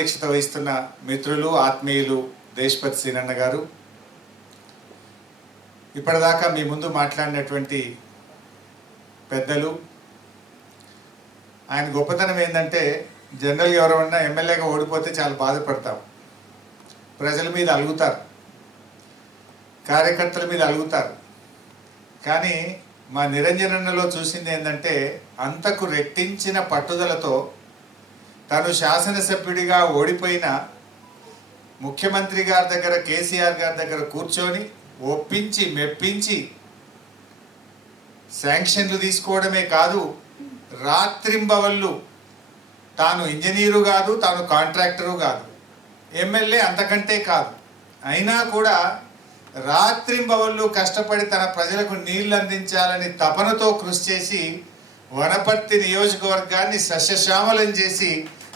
అధ్యక్షత వహిస్తున్న మిత్రులు ఆత్మీయులు దేశపతి సీనన్న గారు, ఇప్పటిదాకా మీ ముందు మాట్లాడినటువంటి పెద్దలు, ఆయన గొప్పతనం ఏంటంటే జనరల్గా ఎవరైనా ఎమ్మెల్యేగా ఓడిపోతే చాలా బాధపడతాం, ప్రజల మీద అలుగుతారు, కార్యకర్తల మీద అలుగుతారు. కానీ మా నిరంజనన్నలో చూసింది ఏంటంటే అంతకు రెట్టించిన పట్టుదలతో తను శాసనసభ్యుడిగా ఓడిపోయిన ముఖ్యమంత్రి గారి దగ్గర, కేసీఆర్ గారి దగ్గర కూర్చొని ఒప్పించి మెప్పించి శాంక్షన్లు తీసుకోవడమే కాదు, రాత్రింబవళ్ళు తాను ఇంజనీరు కాదు, తాను కాంట్రాక్టరు కాదు, ఎమ్మెల్యే అంతకంటే కాదు, అయినా కూడా రాత్రింబవళ్ళు కష్టపడి తన ప్రజలకు నీళ్లు అందించాలని తపనతో కృషి చేసి వనపర్తి నియోజకవర్గాన్ని సస్యశ్యామలం చేసి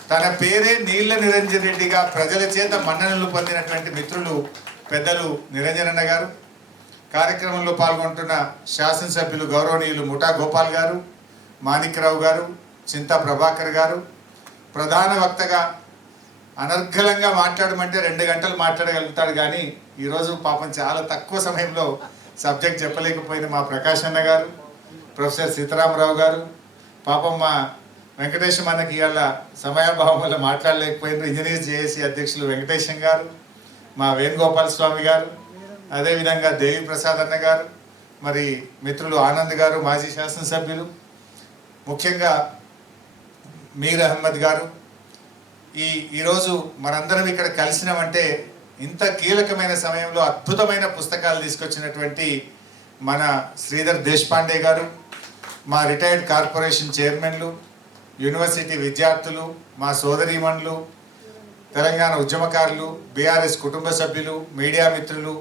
తన పేరే నీళ్ల నిరంజన్ రెడ్డిగా ప్రజల చేత మన్ననలు పొందినటువంటి మిత్రులు పెద్దలు నిరంజనన్న గారు, కార్యక్రమంలో పాల్గొంటున్న శాసనసభ్యులు గౌరవనీయులు ముఠా గోపాల్ గారు, మాణిక్రావు గారు, చింతా ప్రభాకర్ గారు, ప్రధాన వక్తగా అనర్గళంగా మాట్లాడమంటే 2 గంటలు మాట్లాడగలుగుతాడు, కానీ ఈరోజు పాపం చాలా తక్కువ సమయంలో సబ్జెక్ట్ చెప్పలేకపోయిన మా ప్రకాష్ అన్న గారు, ప్రొఫెసర్ సీతారామరావు గారు, పాపం మా వెంకటేశం అన్నకి ఇవాళ సమయాభావం వల్ల మాట్లాడలేకపోయినారు, ఇంజనీర్స్ జేఏసీ అధ్యక్షులు వెంకటేశం గారు, మా వేణుగోపాల స్వామి గారు, అదేవిధంగా దేవి ప్రసాద్ అన్న గారు, మరి మిత్రులు ఆనంద్ గారు, మాజీ శాసనసభ్యులు, ముఖ్యంగా మీర్ అహ్మద్ గారు. ఈరోజు మనందరం ఇక్కడ కలిసినామంటే ఇంత కీలకమైన సమయంలో అద్భుతమైన పుస్తకాలు తీసుకొచ్చినటువంటి మన శ్రీధర్ దేశపాండే గారు, మా రిటైర్డ్ కార్పొరేషన్ చైర్మన్లు, యూనివర్సిటీ విద్యార్థులు, మా సోదరీమణులు, తెలంగాణ ఉద్యమకారులు, బీఆర్ఎస్ కుటుంబ సభ్యులు, మీడియా మిత్రులు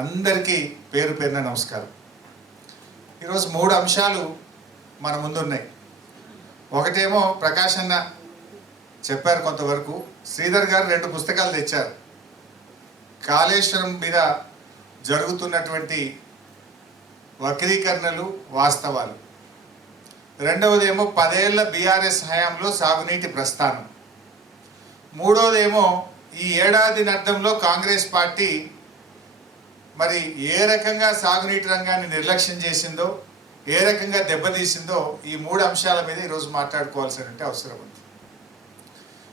అందరికీ పేరు పేరున నమస్కారం. ఈరోజు 3 అంశాలు మన ముందున్నాయి. ఒకటేమో ప్రకాష్ అన్న చెప్పారు కొంతవరకు, శ్రీధర్ గారు 2 పుస్తకాలు తెచ్చారు. కాళేశ్వరం మీద జరుగుతున్నటువంటి వక్రీకరణలు, వాస్తవాలు. రెండవదేమో 10 ఏళ్ల బీఆర్ఎస్ హయాంలో సాగునీటి ప్రస్థానం. మూడవదేమో ఈ ఏడాది అర్థంలో కాంగ్రెస్ పార్టీ మరి ఏ రకంగా సాగునీటి రంగాన్ని నిర్లక్ష్యం చేసిందో, ఏ రకంగా దెబ్బతీసిందో, ఈ 3 అంశాల మీద ఈరోజు మాట్లాడుకోవాల్సిన అవసరం ఉంది.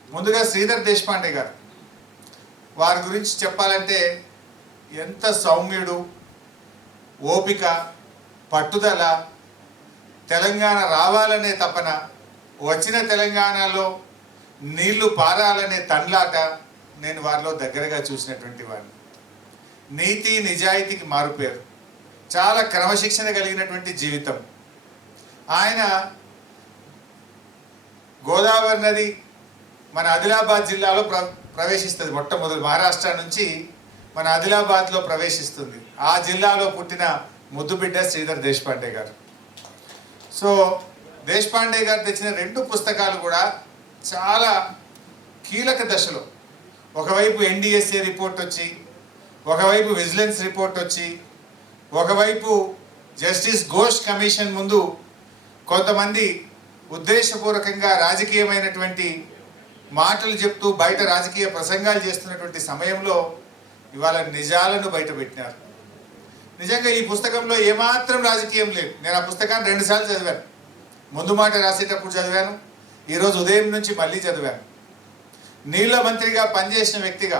ముందుగా శ్రీధర్ దేశపాండే గారు, వారి గురించి చెప్పాలంటే ఎంత సౌమ్యుడు, ఓపిక, పట్టుదల, తెలంగాణ రావాలనే తపన, వచ్చిన తెలంగాణలో నీళ్లు పారాలనే తన్లాట నేను వారిలో దగ్గరగా చూసినటువంటి వాడిని. నీతి నిజాయితీకి మారుపేరు, చాలా క్రమశిక్షణ కలిగినటువంటి జీవితం. ఆయన గోదావరి నది మన ఆదిలాబాద్ జిల్లాలో ప్రవేశిస్తుంది. మొట్టమొదటి మహారాష్ట్ర నుంచి మన ఆదిలాబాద్లో ప్రవేశిస్తుంది. ఆ జిల్లాలో పుట్టిన ముద్దుబిడ్డ శ్రీధర్ దేశపాండే గారు. సో దేశపాండే గారు తెచ్చిన 2 పుస్తకాలు కూడా చాలా కీలక దశలో, ఒకవైపు ఎన్డిఎస్ఏ రిపోర్ట్ వచ్చి, ఒకవైపు విజిలెన్స్ రిపోర్ట్ వచ్చి, ఒకవైపు జస్టిస్ ఘోష్ కమిషన్ ముందు కొంతమంది ఉద్దేశపూర్వకంగా రాజకీయమైనటువంటి మాటలు చెప్తూ బయట రాజకీయ ప్రసంగాలు చేస్తున్నటువంటి సమయంలో ఇవాళ నిజాలను బయటపెట్టినారు. నిజంగా ఈ పుస్తకంలో ఏమాత్రం రాజకీయం లేదు. నేను ఆ పుస్తకాన్ని 2 సార్లు చదివాను. ముందు మాట రాసేటప్పుడు చదివాను, ఈరోజు ఉదయం నుంచి మళ్ళీ చదివాను. నీళ్ల మంత్రిగా పనిచేసిన వ్యక్తిగా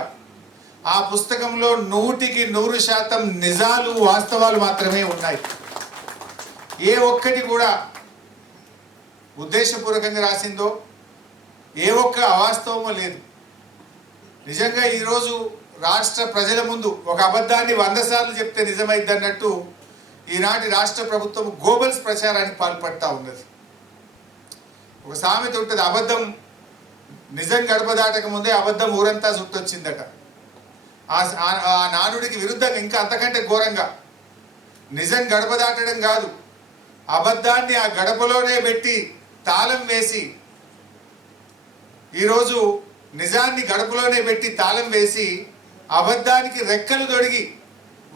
ఆ పుస్తకంలో 100% నిజాలు, వాస్తవాలు మాత్రమే ఉన్నాయి. ఏ ఒక్కటి కూడా ఉద్దేశపూర్వకంగా రాసిందో ఏ ఒక్క అవాస్తవమో లేదు. నిజంగా ఈరోజు రాష్ట్ర ప్రజల ముందు ఒక అబద్ధాన్ని 100 సార్లు చెప్తే నిజమైద్ది అన్నట్టు ఈనాటి రాష్ట్ర ప్రభుత్వం గోబల్స్ ప్రచారానికి పాల్పడతా ఉన్నది. ఒక సామెత ఉంటుంది, అబద్ధం నిజం గడప దాటక ముందే అబద్ధం ఊరంతా చుట్టొచ్చిందట. ఆ నానుడికి విరుద్ధంగా ఇంకా అంతకంటే ఘోరంగా నిజం గడప దాటడం కాదు, అబద్ధాన్ని ఆ గడపలోనే పెట్టి తాళం వేసి, ఈరోజు నిజాన్ని గడపలోనే పెట్టి తాళం వేసి అబద్ధానికి రెక్కలు తొడిగి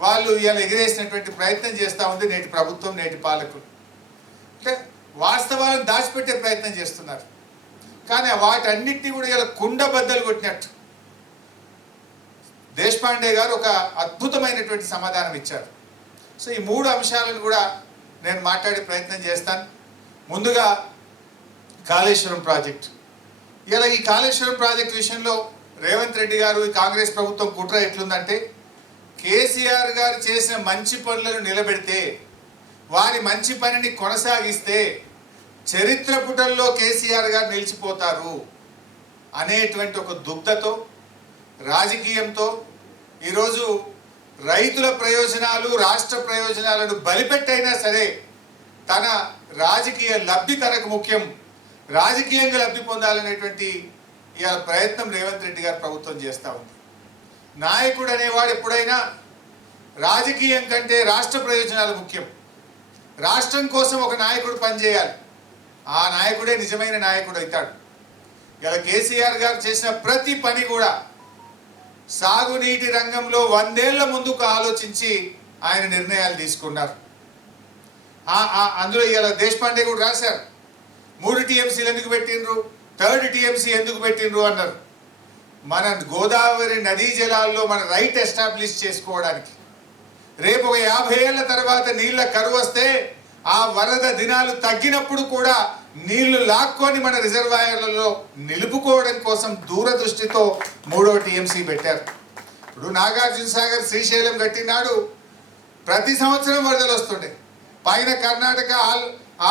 వాళ్ళు ఇలా ఎగిరేసినటువంటి ప్రయత్నం చేస్తూ ఉంది నేటి ప్రభుత్వం, నేటి పాలకులు. అంటే వాస్తవాలను దాచిపెట్టే ప్రయత్నం చేస్తున్నారు. కానీ వాటన్నిటిని కూడా ఇలా కుండబద్దలు కొట్టినట్టు దేశపాండే గారు ఒక అద్భుతమైనటువంటి సమాధానం ఇచ్చారు. సో ఈ మూడు అంశాలను కూడా నేను మాట్లాడే ప్రయత్నం చేస్తాను. ముందుగా కాళేశ్వరం ప్రాజెక్ట్. ఇలా ఈ కాళేశ్వరం ప్రాజెక్ట్ విషయంలో రేవంత్ రెడ్డి గారు, ఈ కాంగ్రెస్ ప్రభుత్వం కుట్ర ఎట్లుందంటే, కేసీఆర్ గారు చేసిన మంచి పనులను నిలబెడితే, వారి మంచి పనిని కొనసాగిస్తే చరిత్ర పుటల్లో కేసీఆర్ గారు నిలిచిపోతారు అనేటువంటి ఒక దుగ్ధతో, రాజకీయంతో ఈరోజు రైతుల ప్రయోజనాలు, రాష్ట్ర ప్రయోజనాలను బలిపెట్టైనా సరే తన రాజకీయ లబ్ధి తనకు ముఖ్యం, రాజకీయంగా లబ్ధి పొందాలనేటువంటి ఈ ప్రయత్నం రేవంత్ రెడ్డి గారు ప్రభుత్వం చేస్తూ ఉంది. నాయకుడు అనేవాడు ఎప్పుడైనా రాజకీయం కంటే రాష్ట్ర ప్రయోజనాలు ముఖ్యం. రాష్ట్రం కోసం ఒక నాయకుడు పనిచేయాలి, ఆ నాయకుడే నిజమైన నాయకుడు అవుతాడు. ఇలా కేసీఆర్ గారు చేసిన ప్రతి పని కూడా సాగునీటి రంగంలో 100 ఏళ్ల ముందుకు ఆలోచించి ఆయన నిర్ణయాలు తీసుకున్నారు. అందులో ఇలా దేశపాండే కూడా రాశారు, 3 టీఎంసీలు ఎందుకు పెట్టిండ్రు, 3rd టీఎంసీ ఎందుకు పెట్టిండ్రు అన్నారు. మన గోదావరి నదీ జలాల్లో మన రైట్ ఎస్టాబ్లిష్ చేసుకోవడానికి, రేపు ఒక 50 ఏళ్ల తర్వాత నీళ్ళ కరువు వస్తే ఆ వరద దినాలు తగ్గినప్పుడు కూడా నీళ్లు లాక్కొని మన రిజర్వాయర్లలో నిలుపుకోవడం కోసం దూరదృష్టితో 3వ టీఎంసీ పెట్టారు. ఇప్పుడు నాగార్జున సాగర్, శ్రీశైలం కట్టినాడు, ప్రతి సంవత్సరం వరదలు వస్తుండే. పైన కర్ణాటక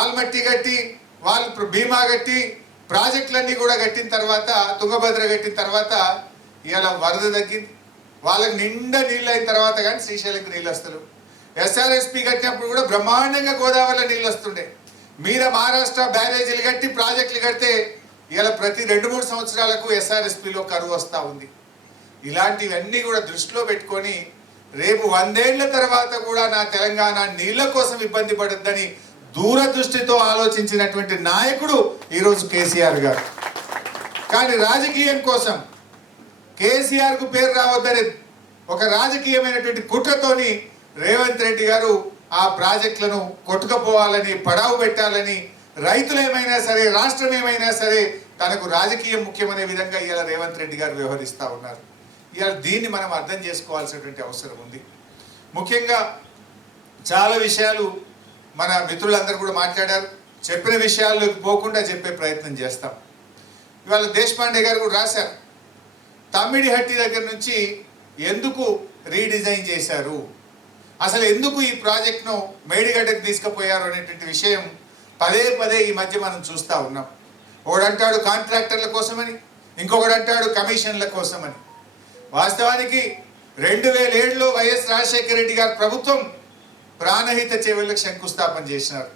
ఆల్మట్టి కట్టి, వాళ్ళు భీమా కట్టి, ప్రాజెక్టులన్నీ కూడా కట్టిన తర్వాత, తుంగభద్ర కట్టిన తర్వాత ఇవాళ వరద తగ్గింది. వాళ్ళకి నిండా నీళ్ళు అయిన తర్వాత కానీ శ్రీశైలంకి నీళ్ళు వస్తారు. ఎస్ఆర్ఎస్పి కట్టినప్పుడు కూడా బ్రహ్మాండంగా గోదావరిలో నీళ్ళు వస్తుండే. మీద మహారాష్ట్ర బ్యారేజీలు కట్టి ప్రాజెక్టులు కడితే ఇలా ప్రతి 2-3 సంవత్సరాలకు ఎస్ఆర్ఎస్పిలో కరువు వస్తూ ఉంది. ఇలాంటివన్నీ కూడా దృష్టిలో పెట్టుకొని రేపు 100 ఏళ్ల తర్వాత కూడా నా తెలంగాణ నీళ్ళ కోసం ఇబ్బంది పడద్దని దూరదృష్టితో ఆలోచించినటువంటి నాయకుడు ఈరోజు కేసీఆర్ గారు. కానీ రాజకీయం కోసం కేసీఆర్కు పేరు రావద్దని ఒక రాజకీయమైనటువంటి కుట్రతోని రేవంత్ రెడ్డి గారు ఆ ప్రాజెక్టులను కొట్టుకుపోవాలని, పడావు పెట్టాలని, రైతులు ఏమైనా సరే, రాష్ట్రం ఏమైనా సరే తనకు రాజకీయం ముఖ్యమనే విధంగా ఇవాళ రేవంత్ రెడ్డి గారు వ్యవహరిస్తూ ఉన్నారు. ఇవాళ దీన్ని మనం అర్థం చేసుకోవాల్సినటువంటి అవసరం ఉంది. ముఖ్యంగా చాలా విషయాలు మన మిత్రులందరూ కూడా మాట్లాడారు. చెప్పిన విషయాల్లోకి పోకుండా చెప్పే ప్రయత్నం చేస్తాం. ఇవాళ దేశపాండే గారు కూడా రాశారు, తమ్మిడిహట్టి దగ్గర నుంచి ఎందుకు రీడిజైన్ చేశారు, అసలు ఎందుకు ఈ ప్రాజెక్ట్ను మేడిగడ్డకు తీసుకుపోయారు అనేటువంటి విషయం పదే ఈ మధ్య మనం చూస్తూ ఉన్నాం. ఒకడంటాడు కాంట్రాక్టర్ల కోసమని, ఇంకొకడు అంటాడు కమిషన్ల కోసమని. వాస్తవానికి 2007లో వైఎస్ రాజశేఖర రెడ్డి గారి ప్రభుత్వం ప్రాణహిత చెరువులకు శంకుస్థాపన చేసినారు.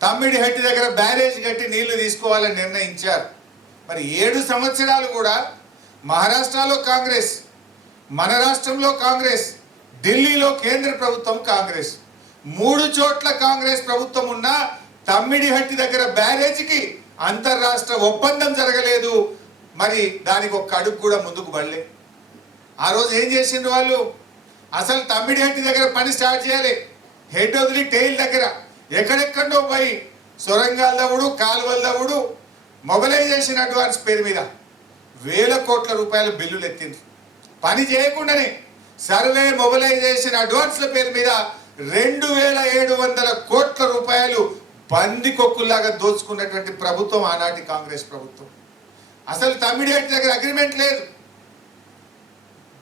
తమ్మిడిహట్టి దగ్గర బ్యారేజ్ కట్టి నీళ్లు తీసుకోవాలని నిర్ణయించారు. మరి 7 సంవత్సరాలు కూడా మహారాష్ట్రలో కాంగ్రెస్, మన రాష్ట్రంలో కాంగ్రెస్, ఢిల్లీలో కేంద్ర ప్రభుత్వం కాంగ్రెస్, 3 చోట్ల కాంగ్రెస్ ప్రభుత్వం ఉన్నా తమ్మిడిహట్టి దగ్గర బ్యారేజ్కి అంతర్రాష్ట్ర ఒప్పందం జరగలేదు. మరి దానికి ఒక్క అడుగు కూడా ముందుకు పడలే. ఆ రోజు ఏం చేసిండ్రు వాళ్ళు, అసలు తమ్మిడిహట్టి దగ్గర పని స్టార్ట్ చేయాలి, హెడ్ వదిలి టెయిల్ దగ్గర ఎక్కడెక్కడో పోయి సొరంగాల దవ్వుడు, కాలువల దవ్వుడు, మొబిలైజేషన్ అడ్వాన్స్ పేరు మీద వేల కోట్ల రూపాయల బిల్లులు ఎత్తిండ్రు. పని చేయకుండానే సర్వే, మొబిలైజేషన్ అడ్వాన్స్ల పేరు మీద 2700 కోట్ల రూపాయలు బందికొక్కుల్లాగా దోచుకున్నటువంటి ప్రభుత్వం ఆనాటి కాంగ్రెస్ ప్రభుత్వం. అసలు తమ్మిడిహట్టి దగ్గర అగ్రిమెంట్ లేదు.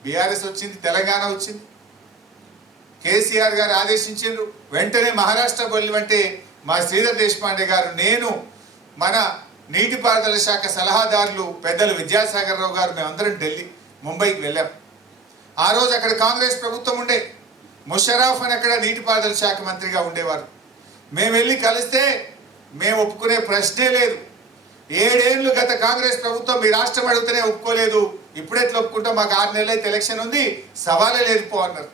బీఆర్ఎస్ వచ్చింది, తెలంగాణ వచ్చింది, కేసీఆర్ గారు ఆదేశించిండ్రు, వెంటనే మహారాష్ట్ర వెళ్ళమంటే మా శ్రీధర్ దేశపాండే గారు, నేను, మన నీటిపారుదల శాఖ సలహాదారులు పెద్దలు విద్యాసాగర్ రావు గారు, మేమందరం ఢిల్లీ, ముంబైకి వెళ్ళాం. ఆ రోజు అక్కడ కాంగ్రెస్ ప్రభుత్వం ఉండే, ముషర్రాఫ్ అని అక్కడ నీటిపారుదల శాఖ మంత్రిగా ఉండేవారు. మేము వెళ్ళి కలిస్తే మేము ఒప్పుకునే ప్రశ్నే లేదు. 7 ఏళ్ళు గత కాంగ్రెస్ ప్రభుత్వం మీ రాష్ట్రం అడిగితేనే ఒప్పుకోలేదు, ఇప్పుడెట్లా ఒప్పుకుంటాం, మాకు 6 నెలలు అయితే ఎలక్షన్ ఉంది, సవాలే లేదు పో అన్నారు.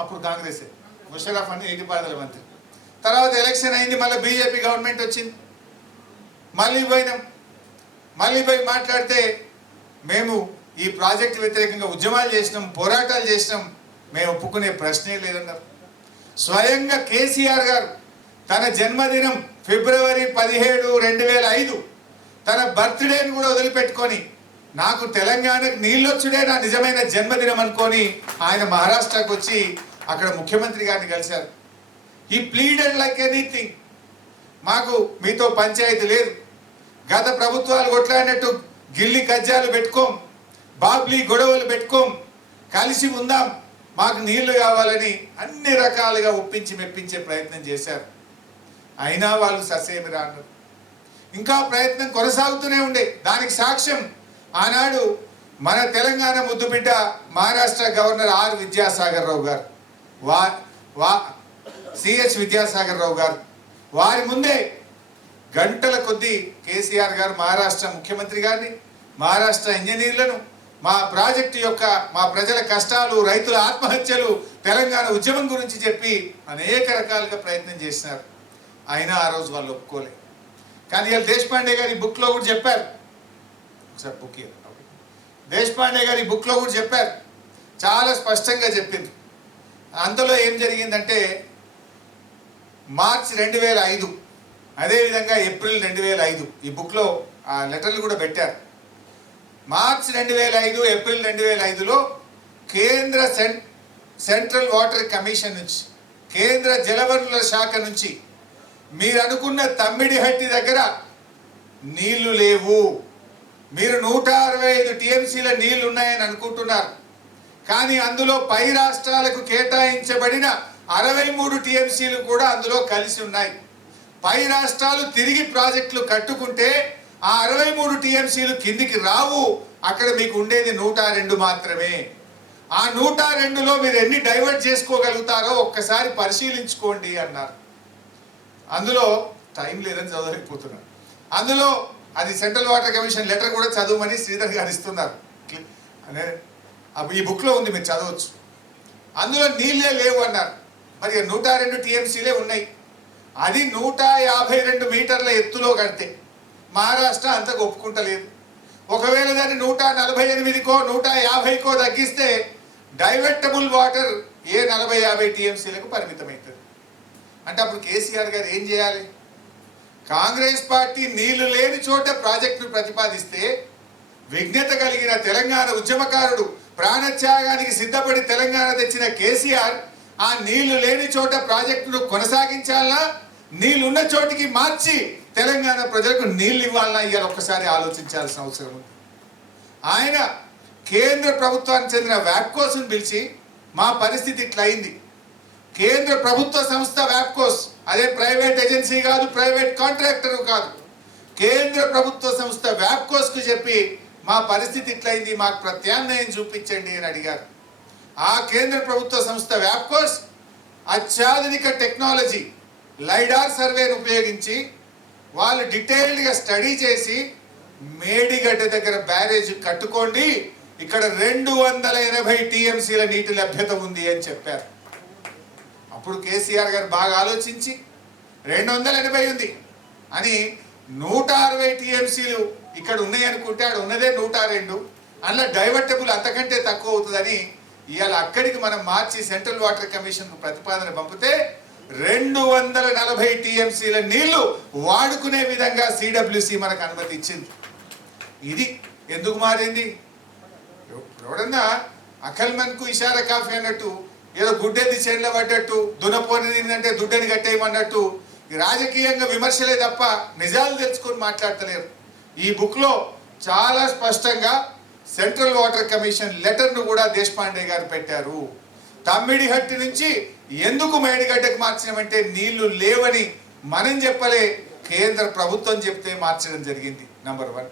అప్పుడు కాంగ్రెసే, ముషర్రాఫ్ అని నీటిపారుదల మంత్రి. తర్వాత ఎలక్షన్ అయింది, మళ్ళీ బీజేపీ గవర్నమెంట్ వచ్చింది, మళ్ళీ పోయినాం. మళ్ళీ పోయి మాట్లాడితే మేము ఈ ప్రాజెక్టు వ్యతిరేకంగా ఉద్యమాలు చేసినాం, పోరాటాలు చేసినాం, మేము ఒప్పుకునే ప్రశ్నే లేదన్నారు. స్వయంగా కేసీఆర్ గారు తన జన్మదినం ఫిబ్రవరి 17, 2005 తన బర్త్డేని కూడా వదిలిపెట్టుకొని నాకు తెలంగాణకు నీళ్ళొచ్చుడే నా నిజమైన జన్మదినం అనుకొని ఆయన మహారాష్ట్రకు వచ్చి అక్కడ ముఖ్యమంత్రి గారిని కలిశారు. ఈ ప్లీడెడ్ లైక్ ఎనీథింగ్, మాకు మీతో పంచాయతీ లేదు, గత ప్రభుత్వాలు కొట్లాడినట్టు గిల్లి కజ్జాలు పెట్టుకోం, బాబ్లీ గొడవలు పెట్టుకోం, కలిసి ఉందాం, మాకు నీళ్లు కావాలని అన్ని రకాలుగా ఒప్పించి మెప్పించే ప్రయత్నం చేశారు. అయినా వాళ్ళు ససేమిరా అన్నారు. ఇంకా ప్రయత్నం కొనసాగుతూనే ఉండే. దానికి సాక్ష్యం ఆనాడు మన తెలంగాణ ముద్దుబిడ్డ మహారాష్ట్ర గవర్నర్ విద్యాసాగర్ రావు గారు, సిహెచ్ విద్యాసాగర్ రావు గారు, వారి ముందే గంటల కొద్దీ కేసీఆర్ గారు మహారాష్ట్ర ముఖ్యమంత్రి గారిని, మహారాష్ట్ర ఇంజనీర్లను, మా ప్రాజెక్టు యొక్క మా ప్రజల కష్టాలు, రైతుల ఆత్మహత్యలు, తెలంగాణ ఉద్యమం గురించి చెప్పి అనేక రకాలుగా ప్రయత్నం చేసినారు. అయినా ఆ రోజు వాళ్ళు ఒప్పుకోలే. కానీ ఇవాళ దేశపాండే గారి బుక్లో కూడా చెప్పారు, ఒకసారి బుక్ దేశపాండే గారి బుక్లో కూడా చెప్పారు, చాలా స్పష్టంగా చెప్పింది. అందులో ఏం జరిగిందంటే మార్చి 2005, అదేవిధంగా ఏప్రిల్ 2005 ఈ బుక్లో ఆ లెటర్లు కూడా పెట్టారు. మార్చి 2005, ఏప్రిల్ 2005లో కేంద్ర సెంట్రల్ వాటర్ కమిషన్ నుంచి, కేంద్ర జలవనరుల శాఖ నుంచి మీరు అనుకున్న తమ్మిడిహట్టి దగ్గర నీళ్లు లేవు, మీరు 165 టీఎంసీల నీళ్లు ఉన్నాయని అనుకుంటున్నారు, కానీ అందులో పై రాష్ట్రాలకు కేటాయించబడిన 63 టీఎంసీలు కూడా అందులో కలిసి ఉన్నాయి. పై రాష్ట్రాలు తిరిగి ప్రాజెక్టులు కట్టుకుంటే ఆ 63 టీఎంసీలు కిందికి రావు, అక్కడ మీకు ఉండేది 102 మాత్రమే. ఆ 102లో మీరు ఎన్ని డైవర్ట్ చేసుకోగలుగుతారో ఒక్కసారి పరిశీలించుకోండి అన్నారు. అందులో టైం లేదని చదవలేకపోతున్నారు. అందులో అది సెంట్రల్ వాటర్ కమిషన్ లెటర్ కూడా చదవమని శ్రీధర్ గారు ఇస్తున్నారు. ఈ బుక్లో ఉంది, మీరు చదవచ్చు. అందులో నీళ్ళే లేవు అన్నారు. మరి 102 టీఎంసీలే ఉన్నాయి. అది 152 మీటర్ల ఎత్తులో కడితే మహారాష్ట్ర అంతకు ఒప్పుకుంటలేదు. ఒకవేళ దాన్ని 148కో 150కో తగ్గిస్తే డైవర్టబుల్ వాటర్ 40-50 టీఎంసీలకు పరిమితమవుతుంది. అంటే అప్పుడు కేసీఆర్ గారు ఏం చేయాలి? కాంగ్రెస్ పార్టీ నీళ్లు లేని చోట ప్రాజెక్టును ప్రతిపాదిస్తే విజ్ఞత కలిగిన తెలంగాణ ఉద్యమకారుడు, ప్రాణత్యాగానికి సిద్ధపడి తెలంగాణ తెచ్చిన కేసీఆర్ ఆ నీళ్లు లేని చోట ప్రాజెక్టును కొనసాగించాలన్నా, నీళ్లున్న చోటికి మార్చి తెలంగాణ ప్రజలకు నీళ్ళు ఇవ్వాలన్నా ఇవాళ ఒక్కసారి ఆలోచించాల్సిన అవసరం ఉంది. ఆయన కేంద్ర ప్రభుత్వానికి చెందిన వ్యాప్కోస్ను పిలిచి మా పరిస్థితి ఇట్లా అయింది, కేంద్ర ప్రభుత్వ సంస్థ వ్యాప్కోస్, అదే ప్రైవేట్ ఏజెన్సీ కాదు, ప్రైవేట్ కాంట్రాక్టర్ కాదు, కేంద్ర ప్రభుత్వ సంస్థ వ్యాప్కోస్కు చెప్పి మా పరిస్థితి ఇట్లయింది, మాకు ప్రత్యామ్నాయం చూపించండి అని అడిగారు. ఆ కేంద్ర ప్రభుత్వ సంస్థ వ్యాప్కోస్ అత్యాధునిక టెక్నాలజీ లైడార్ సర్వేను ఉపయోగించి వాళ్ళు డీటెయిల్డ్గా స్టడీ చేసి మేడిగడ్డ దగ్గర బ్యారేజ్ కట్టుకోండి, ఇక్కడ 280 టీఎంసీల నీటి లభ్యత ఉంది అని చెప్పారు. అప్పుడు కేసీఆర్ గారు బాగా ఆలోచించి 280 ఉంది అని 160 టీఎంసీలు ఇక్కడ ఉన్నాయి అనుకుంటే ఆడ ఉన్నదే 102, అందులో డైవర్టబుల్ అంతకంటే తక్కువ అవుతుందని ఇవాళ అక్కడికి మనం మార్చి సెంట్రల్ వాటర్ కమిషన్కు ప్రతిపాదన పంపితే 240 టీఎంసీల నీళ్లు వాడుకునే విధంగా సిడబ్ల్యూసి మనకు అనుమతి ఇచ్చింది. ఇది ఎందుకు మారింది? ఎవడన్నా అకల్మన్కు ఇషారా కాఫీ అన్నట్టు, ఏదో గుడ్డేది చేనులో పడ్డట్టు, దునపోనిందంటే దుడ్డని కట్టేయమన్నట్టు రాజకీయంగా విమర్శలే తప్ప నిజాలు తెలుసుకొని మాట్లాడతలేరు. ఈ బుక్లో చాలా స్పష్టంగా సెంట్రల్ వాటర్ కమిషన్ లెటర్ను కూడా దేశపాండే గారు పెట్టారు. తమ్మిడిహట్టి నుంచి ఎందుకు మేడిగడ్డకు మార్చినామంటే నీళ్లు లేవని మనం చెప్పలే, కేంద్ర ప్రభుత్వం చెప్తే మార్చడం జరిగింది. నంబర్ 1.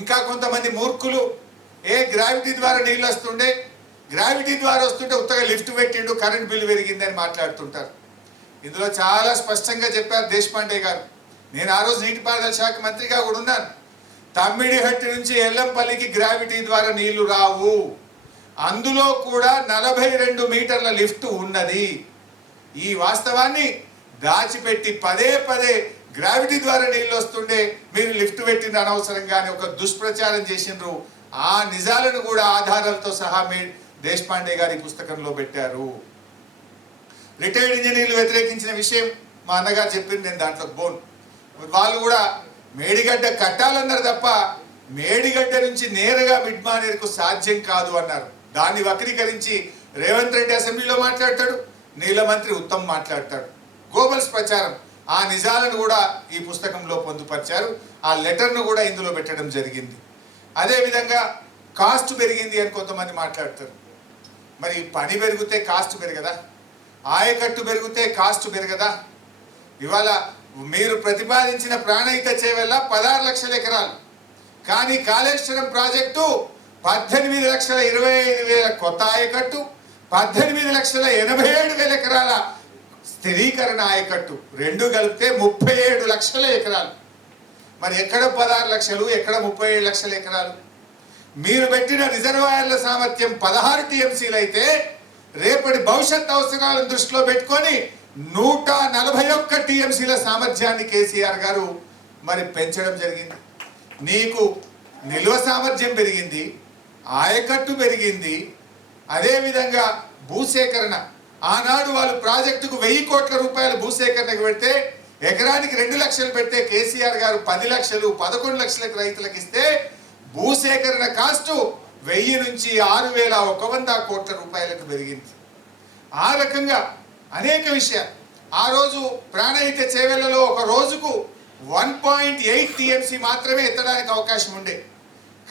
ఇంకా కొంతమంది మూర్ఖులు గ్రావిటీ ద్వారా నీళ్ళు వస్తుండే, గ్రావిటీ ద్వారా వస్తుంటే ఉత్తగా లిఫ్ట్ పెట్టిండు, కరెంట్ బిల్లు పెరిగిందని మాట్లాడుతుంటారు. ఇందులో చాలా స్పష్టంగా చెప్పారు దేశపాండే గారు. నేను ఆ రోజు నీటిపారుదల శాఖ మంత్రిగా కూడా ఉన్నాను. తమ్మిడిహట్టి నుంచి ఎల్లంపల్లికి గ్రావిటీ ద్వారా నీళ్లు రావు, అందులో కూడా 42 మీటర్ల లిఫ్ట్ ఉన్నది. ఈ వాస్తవాన్ని దాచిపెట్టి పదే గ్రావిటీ ద్వారా నీళ్ళు వస్తుండే మీరు లిఫ్ట్ పెట్టిన అనవసరంగానే ఒక దుష్ప్రచారం చేసిండ్రు. ఆ నిజాలను కూడా ఆధారాలతో సహా దేశపాండే గారి పుస్తకంలో పెట్టారు. రిటైర్డ్ ఇంజనీర్లు వ్యతిరేకించిన విషయం మా అన్నగారు చెప్పింది, నేను దాంట్లో బోన్. వాళ్ళు కూడా మేడిగడ్డ కట్టాలన్నారు తప్ప మేడిగడ్డ నుంచి నేరుగా మిడ్ మానేరుకు సాధ్యం కాదు అన్నారు. దాన్ని వక్రీకరించి రేవంత్ రెడ్డి అసెంబ్లీలో మాట్లాడతాడు, నీళ్ళ మంత్రి ఉత్తమ్ మాట్లాడతాడు. గోబల్స్ ప్రచారం. ఆ నిజాలను కూడా ఈ పుస్తకంలో పొందుపరిచారు. ఆ లెటర్ను కూడా ఇందులో పెట్టడం జరిగింది. అదేవిధంగా కాస్ట్ పెరిగింది అని కొంతమంది మాట్లాడతారు. మరి పని పెరిగితే కాస్ట్ పెరగదా? ఆయకట్టు పెరిగితే కాస్ట్ పెరగదా? ఇవాళ మీరు ప్రతిపాదించిన ప్రాణహిత చేవెళ్ళ 16 లక్షల ఎకరాలు, కానీ కాళేశ్వరం ప్రాజెక్టు 18,25,000 కొత్త ఆయకట్టు, 18,87,000 ఎకరాల స్థిరీకరణ ఆయకట్టు, రెండు కలిపితే 37 లక్షల ఎకరాలు. మరి ఎక్కడ 16 లక్షలు, ఎక్కడ 37 లక్షల ఎకరాలు? మీరు పెట్టిన రిజర్వాయర్ల సామర్థ్యం 16 టీఎంసీలు అయితే రేపటి భవిష్యత్ అవసరాలను దృష్టిలో పెట్టుకొని 141 టీఎంసీల సామర్థ్యాన్ని కేసీఆర్ గారు మరి పెంచడం జరిగింది. నీకు నిల్వ సామర్థ్యం పెరిగింది, ఆయకట్టు పెరిగింది, అదేవిధంగా భూసేకరణ. ఆనాడు వాళ్ళు ప్రాజెక్టుకు 1000 కోట్ల రూపాయల భూసేకరణకు పెడితే ఎకరానికి 2 లక్షలు పెడితే కేసీఆర్ గారు 10 లక్షలు 11 లక్షలకు రైతులకు ఇస్తే భూసేకరణ కాస్టు 1000 నుంచి 6,100 కోట్ల రూపాయలకు పెరిగింది. ఆ రకంగా అనేక విషయాలు. ఆ రోజు ప్రాణహిత చేవెళ్లలో ఒక రోజుకు 1.8 టీఎంసీ మాత్రమే ఎత్తడానికి అవకాశం ఉండే,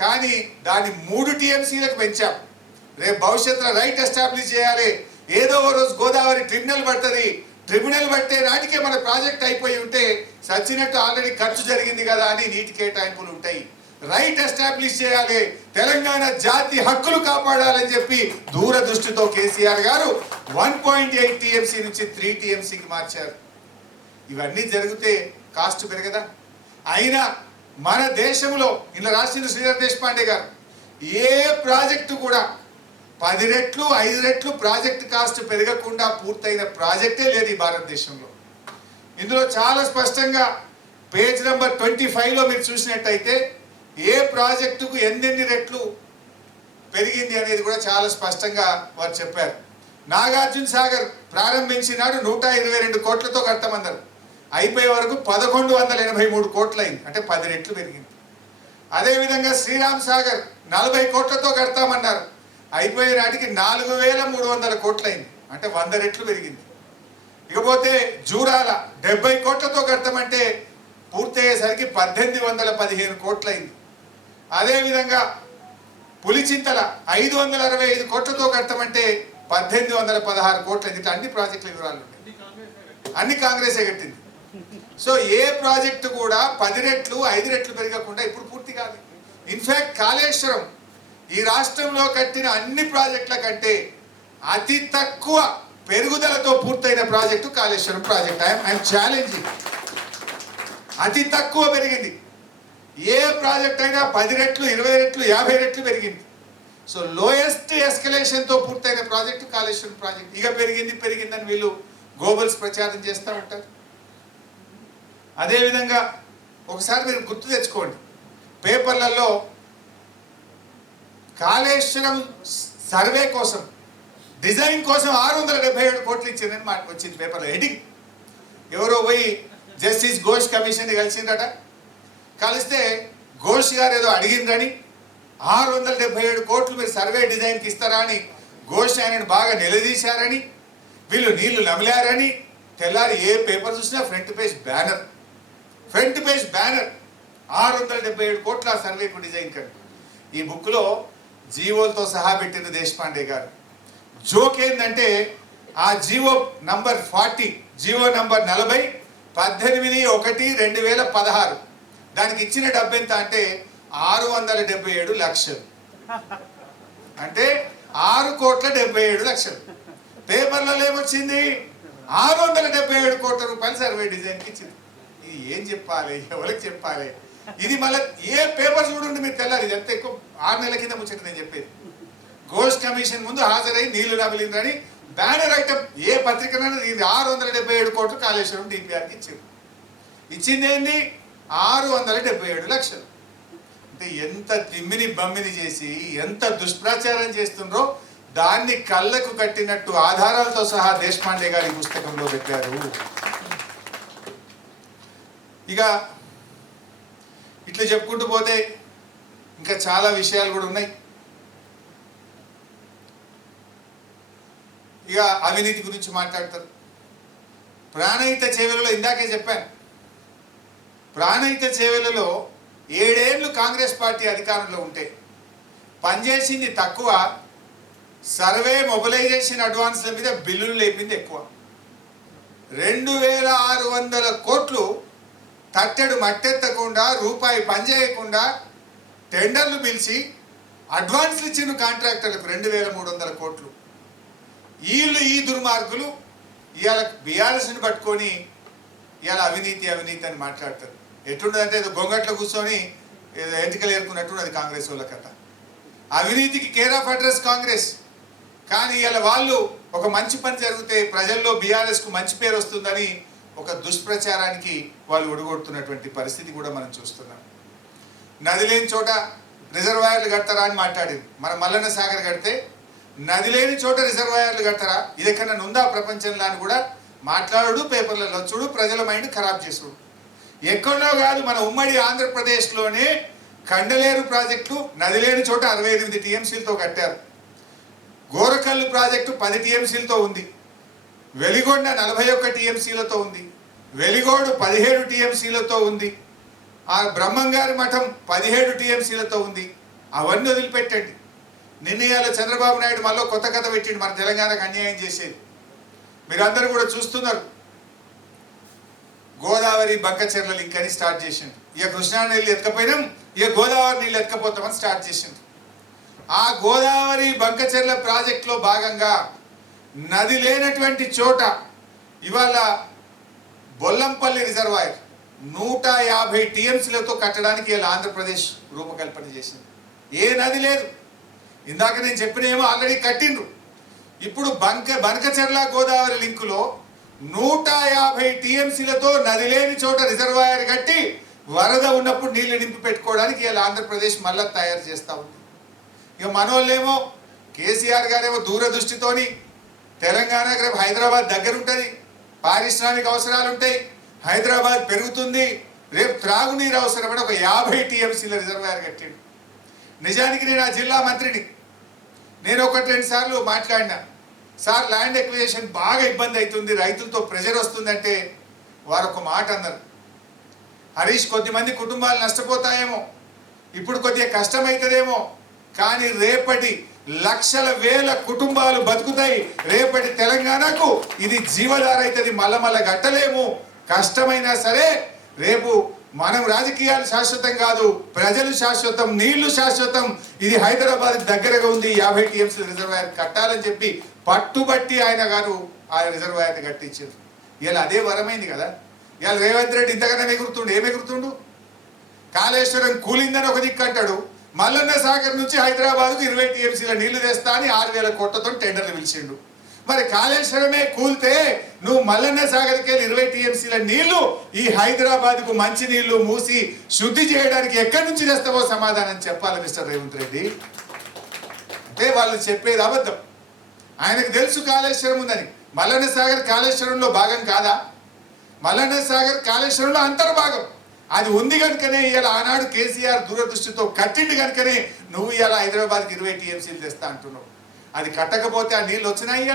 కానీ దాన్ని 3 టీఎంసీలకు పెంచాం. రేపు భవిష్యత్తులో రైట్ ఎస్టాబ్లిష్ చేయాలి. ఏదో ఓ రోజు గోదావరి ట్రిబ్యునల్ పడుతుంది, ట్రిబ్యునల్ పట్టే నాటికే మన ప్రాజెక్ట్ అయిపోయి ఉంటే సచ్చినట్టు ఆల్రెడీ ఖర్చు జరిగింది కదా అని నీటి కేటాయింపులు ఉంటాయి. రైట్ ఎస్టాబ్లిష్ చేయాలి, తెలంగాణ జాతి హక్కులు కాపాడాలని చెప్పి దూరదృష్టితో కేసీఆర్ గారు 1.8 టీఎంసీ నుంచి 3 టీఎంసీకి మార్చారు. ఇవన్నీ జరిగితే కాస్ట్ పెరగదా? అయినా మన దేశంలో ఇలా రాసిన శ్రీధర్ దేశపాండే గారు ఏ ప్రాజెక్టు కూడా 10 రెట్లు 5 రెట్లు ప్రాజెక్ట్ కాస్ట్ పెరగకుండా పూర్తయిన ప్రాజెక్టే లేదు ఈ భారతదేశంలో. ఇందులో చాలా స్పష్టంగా పేజ్ నెంబర్ 25లో మీరు చూసినట్టయితే ఏ ప్రాజెక్టుకు ఎన్నెన్ని రెట్లు పెరిగింది అనేది కూడా చాలా స్పష్టంగా వారు చెప్పారు. నాగార్జున సాగర్ ప్రారంభించినాడు 122 కోట్లతో కడతామన్నారు, అయిపోయే వరకు 1183 కోట్లు అయింది, అంటే 10 రెట్లు పెరిగింది. అదేవిధంగా శ్రీరామ్ సాగర్ 40 కోట్లతో కడతామన్నారు, అయిపోయే నాటికి 4,300 కోట్లు అయింది, అంటే 100 రెట్లు పెరిగింది. ఇకపోతే జూరాల 70 కోట్లతో కడతామంటే పూర్తయ్యేసరికి 1815 కోట్లు అయింది. అదేవిధంగా పులిచింతల 565 కోట్లతో కడతామంటే 1816 కోట్లు అయింది. ఇట్లా అన్ని ప్రాజెక్టుల వివరాలు ఉన్నాయి, అన్ని కాంగ్రెసే కట్టింది. సో ఏ ప్రాజెక్టు కూడా 10 రెట్లు 5 రెట్లు పెరగకుండా ఇప్పుడు పూర్తి కాదు. ఇన్ఫాక్ట్ కాళేశ్వరం ఈ రాష్ట్రంలో కట్టిన అన్ని ప్రాజెక్టుల కంటే అతి తక్కువ పెరుగుదలతో పూర్తయిన project Kaleshwaram project. I'm challenging. అతి తక్కువ పెరిగింది. ఏ ప్రాజెక్ట్ అయినా 10 రెట్లు 20 రెట్లు 50 రెట్లు పెరిగింది. సో లోయెస్ట్ ఎస్కలేషన్తో పూర్తయిన ప్రాజెక్టు కాళేశ్వరం ప్రాజెక్ట్. ఇక పెరిగిందని వీళ్ళు గోబల్స్ ప్రచారం చేస్తూ ఉంటారు. అదేవిధంగా ఒకసారి మీరు గుర్తు తెచ్చుకోండి, పేపర్లలో కాళేశ్వరం సర్వే కోసం డిజైన్ కోసం 677 కోట్లు ఇచ్చిందని మాట వచ్చింది పేపర్లో హెడింగ్. ఎవరో పోయి జస్టిస్ ఘోష్ కమిషన్ కలిసిందట, కలిస్తే ఘోష్ గారు ఏదో అడిగిందని 677 కోట్లు మీరు సర్వే డిజైన్కి ఇస్తారా అని ఘోష్ ఆయనను బాగా నిలదీశారని, వీళ్ళు నీళ్లు నమిలారని తెల్లారి ఏ పేపర్ చూసినా ఫ్రంట్ పేజ్ బ్యానర్ 677 కోట్ల సర్వేకు డిజైన్ కండి. ఈ బుక్లో జీవోలతో సహా పెట్టిన దేశపాండే గారు. జోక్ ఏంటంటే ఆ జీవో నంబర్ 40, జీవో నంబర్ 40 18/1/2016 దానికి ఇచ్చిన డబ్బు ఎంత అంటే 677 లక్షలు, అంటే 6,77,00,000. పేపర్లలో ఏమొచ్చింది? 677 కోట్ల రూపాయలు సర్వే డిజైన్కి ఇచ్చింది. ఇది ఏం చెప్పాలి, ఎవరికి చెప్పాలి? ఇది మళ్ళీ ఏ పేపర్ చూడండి మీరు తెల్లారి. ఇది ఎంత ఎక్కువ 6 నెలల కింద ముచ్చట నేను చెప్పేది. ఘోష్ కమిషన్ ముందు హాజరై నీళ్లు నమిలిందని బ్యానర్ ఐటమ్ ఏ పత్రికనైనా ఇది 677 కోట్లు కాళేశ్వరం డిపిఆర్కి ఇచ్చింది. ఇచ్చింది ఏంది? 677 లక్షలు. అంటే ఎంత తిమ్మిని బమ్మిని చేసి ఎంత దుష్ప్రచారం చేస్తుండ్రో దాన్ని కళ్ళకు కట్టినట్టు ఆధారాలతో సహా దేశపాండే గారి పుస్తకంలో పెట్టారు. ఇక ఇట్లా చెప్పుకుంటూ పోతే ఇంకా చాలా విషయాలు కూడా ఉన్నాయి. ఇక అవినీతి గురించి మాట్లాడతారు. ప్రాణహిత చేవెలలో ఇందాకే చెప్పాను, ప్రాణహిత చేవెలలో 7 ఏళ్ళు కాంగ్రెస్ పార్టీ అధికారంలో ఉంటే పనిచేసింది తక్కువ, సర్వే మొబిలైజేషన్ అడ్వాన్స్ల మీద బిల్లులు లేపింది ఎక్కువ. 2600 కోట్లు తట్టెడు మట్టెత్తకుండా, రూపాయి పనిచేయకుండా టెండర్లు పిలిచి అడ్వాన్స్లు ఇచ్చిన కాంట్రాక్టర్లకు 2300 కోట్లు. వీళ్ళు ఈ దుర్మార్గులు ఇవాళ బీఆర్ఎస్ని పట్టుకొని ఇవాళ అవినీతి అవినీతి అని మాట్లాడతారు. ఎట్లుండదంటే ఏదో గొంగట్లో కూర్చొని ఏదో ఎంటికలు ఏరుకున్నట్టు అది కాంగ్రెస్ వాళ్ళ కథ. అవినీతికి కేర్ ఆఫ్ అడ్రస్ కాంగ్రెస్. కానీ ఇలా వాళ్ళు ఒక మంచి పని జరిగితే ప్రజల్లో బీఆర్ఎస్కు మంచి పేరు వస్తుందని ఒక దుష్ప్రచారానికి వాళ్ళు ఒడిగొడుతున్నటువంటి పరిస్థితి కూడా మనం చూస్తున్నాం. నది లేని చోట రిజర్వాయర్లు కడతారా అని మాట్లాడింది. మన మల్లన్న సాగర్ కడితే నది లేని చోట రిజర్వాయర్లు కడతారా, ఇది ఎక్కడన్నా ఉందా ప్రపంచంలో అని కూడా మాట్లాడు, పేపర్లలో చూడు, ప్రజల మైండ్ ఖరాబ్ చేసుడు. ఎక్కడో కాదు, మన ఉమ్మడి ఆంధ్రప్రదేశ్లోనే కండలేరు ప్రాజెక్టు నది లేని చోట 68 టీఎంసీలతో కట్టారు. గోరకల్లు ప్రాజెక్టు 10 టీఎంసీలతో ఉంది. వెలిగొండ 41 టీఎంసీలతో ఉంది. వెలిగోడు 17 టీఎంసీలతో ఉంది. ఆ బ్రహ్మంగారి మఠం 17 టీఎంసీలతో ఉంది. అవన్నీ వదిలిపెట్టండి. నిర్ణయాల చంద్రబాబు నాయుడు మళ్ళీ కొత్త కథ పెట్టిండు, మన తెలంగాణకు అన్యాయం చేసేది. మీరందరూ కూడా చూస్తున్నారు. గోదావరి బంకచెర్ల లింక్ అని స్టార్ట్ చేసిండు. ఇక కృష్ణా నీళ్ళు ఎత్తుకపోయినాం, ఇక గోదావరి నీళ్ళు ఎత్తుకపోతామని స్టార్ట్ చేసిండు. ఆ గోదావరి బంకచెర్ల ప్రాజెక్టులో భాగంగా నది లేనటువంటి చోట ఇవాళ బొల్లంపల్లి రిజర్వాయర్ 150 టీఎంసీలతో కట్టడానికి ఇలా ఆంధ్రప్రదేశ్ రూపకల్పన చేసింది. ఏ నది లేదు. ఇందాక నేను చెప్పినేమో ఆల్రెడీ కట్టిండ్రు. ఇప్పుడు బంకచెర్ల గోదావరి లింకులో 150 టీఎంసీలతో నది లేని చోట రిజర్వాయర్ కట్టి వరద ఉన్నప్పుడు నీళ్లు నింపి పెట్టుకోవడానికి ఇలా ఆంధ్రప్రదేశ్ మళ్ళా తయారు చేస్తూ ఉంది. ఇక మనోళ్ళేమో కేసీఆర్ గారేమో దూరదృష్టితోని తెలంగాణకు రేపు హైదరాబాద్ దగ్గర ఉంటుంది, పారిశ్రామిక అవసరాలు ఉంటాయి, హైదరాబాద్ పెరుగుతుంది, రేపు త్రాగునీరు అవసరమని ఒక 50 టీఎంసీల రిజర్వాయర్ కట్టిండు. నిజానికి నేను ఆ జిల్లా మంత్రిని, నేను 1-2 సార్లు మాట్లాడినా, సార్ ల్యాండ్ ఎక్విజిషన్ బాగా ఇబ్బంది అవుతుంది, రైతులతో ప్రెషర్ వస్తుందంటే వారు ఒక మాట అన్నారు, హరీష్ కొద్దిమంది కుటుంబాలు నష్టపోతాయేమో, ఇప్పుడు కొద్దిగా కష్టమవుతుందేమో, కానీ రేపటి లక్షల వేల కుటుంబాలు బతుకుతాయి. రేపటి తెలంగాణకు ఇది జీవధార అవుతుంది. మళ్ళా గట్టలేము, కష్టమైనా సరే రేపు మనం రాజకీయాలు శాశ్వతం కాదు, ప్రజలు శాశ్వతం, నీళ్లు శాశ్వతం. ఇది హైదరాబాద్ దగ్గరగా ఉంది, 50 టీఎంసీ రిజర్వాయర్ కట్టాలని చెప్పి పట్టుబట్టి ఆయన గారు ఆ రిజర్వాయర్ని కట్టించారు. ఇలా అదే వరమైంది కదా. ఇవాళ రేవంత్ రెడ్డి ఇంతగానే ఎగురుతుండు. ఏం ఎగురుతుండు? కాళేశ్వరం కూలిందని ఒక దిక్కు అంటాడు, మల్లన్న సాగర్ నుంచి హైదరాబాద్కు 20 టీఎంసీల నీళ్లు తెస్తా అని 6000 కోట్లతో టెండర్లు పిలిచిండు. మరి కాళేశ్వరమే కూల్తే నువ్వు మల్లన్న సాగర్కి 20 టీఎంసీల నీళ్లు ఈ హైదరాబాద్కు మంచి నీళ్లు మూసి శుద్ధి చేయడానికి ఎక్కడి నుంచి తెస్తావో సమాధానం చెప్పాలి మిస్టర్ రేవంత్ రెడ్డి. అంటే వాళ్ళు చెప్పేది అబద్ధం. ఆయనకు తెలుసు కాళేశ్వరం ఉందని. మల్లన్న సాగర్ కాళేశ్వరంలో భాగం కాదా? మల్లన్న సాగర్ కాళేశ్వరంలో అంతర్భాగం. అది ఉంది కనుకనే ఇవాళ ఆనాడు కేసీఆర్ దూరదృష్టితో కట్టిండు కనుకనే నువ్వు ఇవాళ హైదరాబాద్కి 20 టీఎంసీలు తెస్తా అంటున్నావు. అది కట్టకపోతే ఆ నీళ్ళు వచ్చినాయి.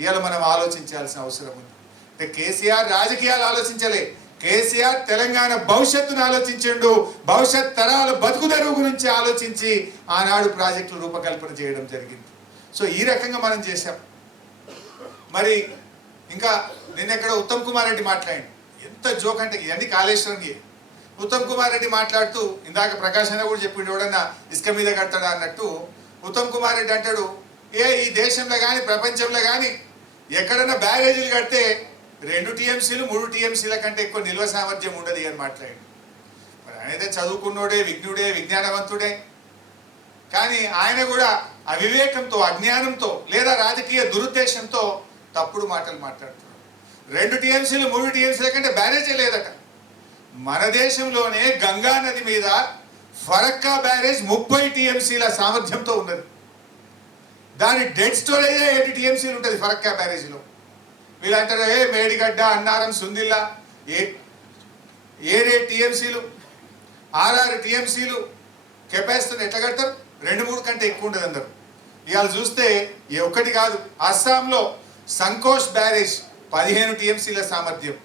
ఇవాళ మనం ఆలోచించాల్సిన అవసరం ఉంది. అంటే కేసీఆర్ రాజకీయాలు ఆలోచించలే, కేసీఆర్ తెలంగాణ భవిష్యత్తును ఆలోచించిండు. భవిష్యత్ తరాల బతుకుదెరువు గురించి ఆలోచించి ఆనాడు ప్రాజెక్టులు రూపకల్పన చేయడం జరిగింది. సో ఈ రకంగా మనం చేశాం. మరి ఇంకా నిన్నెక్కడ ఉత్తమ్ కుమార్ రెడ్డి మాట్లాడి, ఎంత జోక్ అంటే ఇవన్నీ కాళేశ్వరంకి. ఉత్తమ్ కుమార్ రెడ్డి మాట్లాడుతూ ఇందాక ప్రకాశ్ అన్న కూడా చెప్పిండు, ఎవడన్నా ఇసుక మీద కడతాడా అన్నట్టు ఉత్తమ్ కుమార్ రెడ్డి అంటాడు, ఈ దేశంలో కానీ ప్రపంచంలో కానీ ఎక్కడన్నా బ్యారేజీలు కడితే 2 టీఎంసీలు 3 టీఎంసీల కంటే ఎక్కువ నిల్వ సామర్థ్యం ఉండదు అని మాట్లాడి. మరి ఆయనైతే చదువుకున్నోడే, విజ్ఞుడే, విజ్ఞానవంతుడే, కానీ ఆయన కూడా అవివేకంతో, అజ్ఞానంతో లేదా రాజకీయ దురుద్దేశంతో తప్పుడు మాటలు మాట్లాడుతున్నారు. 2 టీఎంసీలు 3 టీఎంసీల కంటే బ్యారేజే లేదట. మన దేశంలోనే గంగా నది మీద ఫరక్కా బ్యారేజ్ 30 టీఎంసీల సామర్థ్యంతో ఉన్నది. దాని డెడ్ స్టోరేజే 8 టీఎంసీలు ఉంటుంది ఫరక్కా బ్యారేజ్లో. వీళ్ళంటారు మేడిగడ్డ, అన్నారం, సుందిల్లా ఏడే టీఎంసీలు 6 టీఎంసీలు కెపాసిటీని ఎట్లా కడతారు? 2-3 కంటే ఎక్కువ ఉండదు అందరు. ఇవాళ చూస్తే ఒక్కటి కాదు, అస్సాంలో సంకోష్ బ్యారేజ్ 15 టీఎంసీల సామర్థ్యం.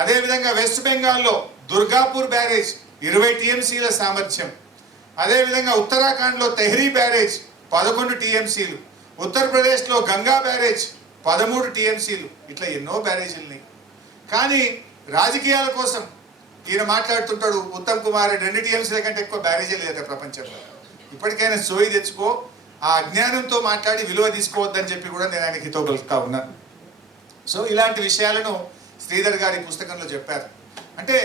అదేవిధంగా వెస్ట్ బెంగాల్లో దుర్గాపూర్ బ్యారేజ్ 20 టీఎంసీల సామర్థ్యం. అదేవిధంగా ఉత్తరాఖండ్లో తెహ్రీ బ్యారేజ్ 11 టీఎంసీలు. ఉత్తరప్రదేశ్లో గంగా బ్యారేజ్ 13 టీఎంసీలు. ఇట్లా ఎన్నో బ్యారేజీలు. కానీ రాజకీయాల కోసం ఈయన మాట్లాడుతుంటాడు, ఉత్తమ్ కుమార్ 2 టీఎంసీల కంటే ఎక్కువ బ్యారేజీ లేదట ప్రపంచంలో. ఇప్పటికైనా సోయి తెచ్చుకో, ఆ అజ్ఞానంతో మాట్లాడి విలువ తీసుకోవద్దని చెప్పి కూడా నేను ఆయనకి హితో పలుకుతా ఉన్నాను. సో ఇలాంటి విషయాలను శ్రీధర్ గారి పుస్తకంలో చెప్పారు. అంటే